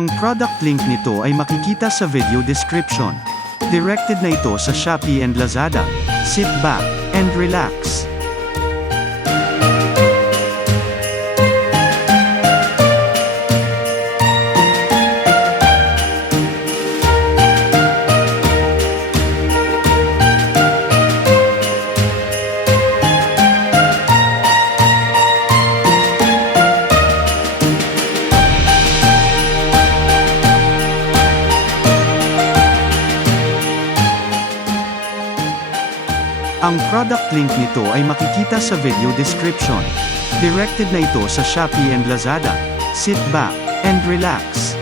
Ang product link nito ay makikita sa video description. Directed na ito sa Shopee and Lazada. Sit back and relax. Ang product link nito ay makikita sa video description. Directed na ito sa Shopee and Lazada. Sit back and relax.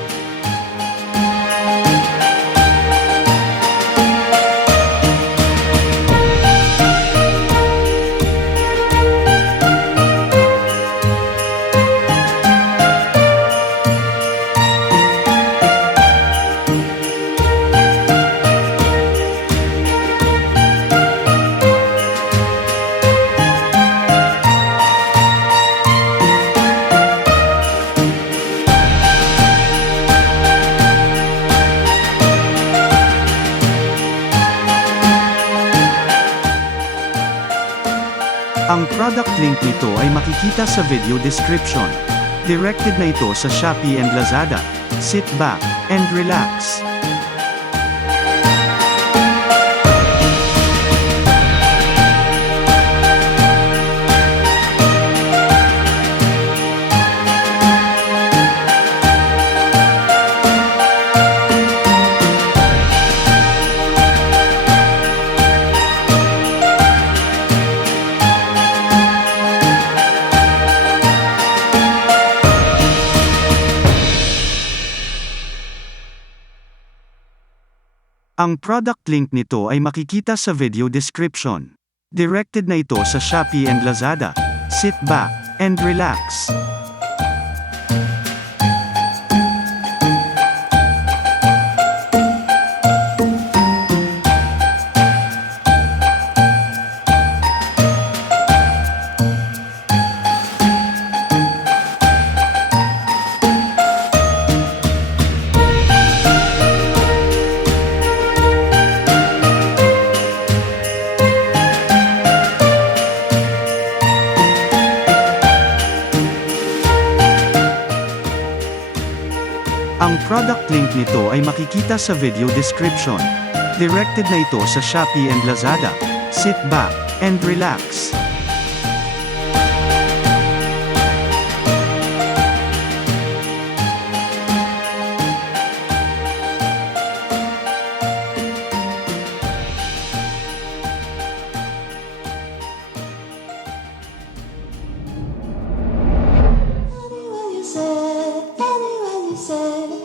Ang product link nito ay makikita sa video description. Directed na ito sa Shopee and Lazada. Sit back and relax. Ang product link nito ay makikita sa video description. Directed na ito sa Shopee and Lazada. Sit back and relax. Ang product link nito ay makikita sa video description. Directed na ito sa Shopee and Lazada. Sit back and relax. Anyone you say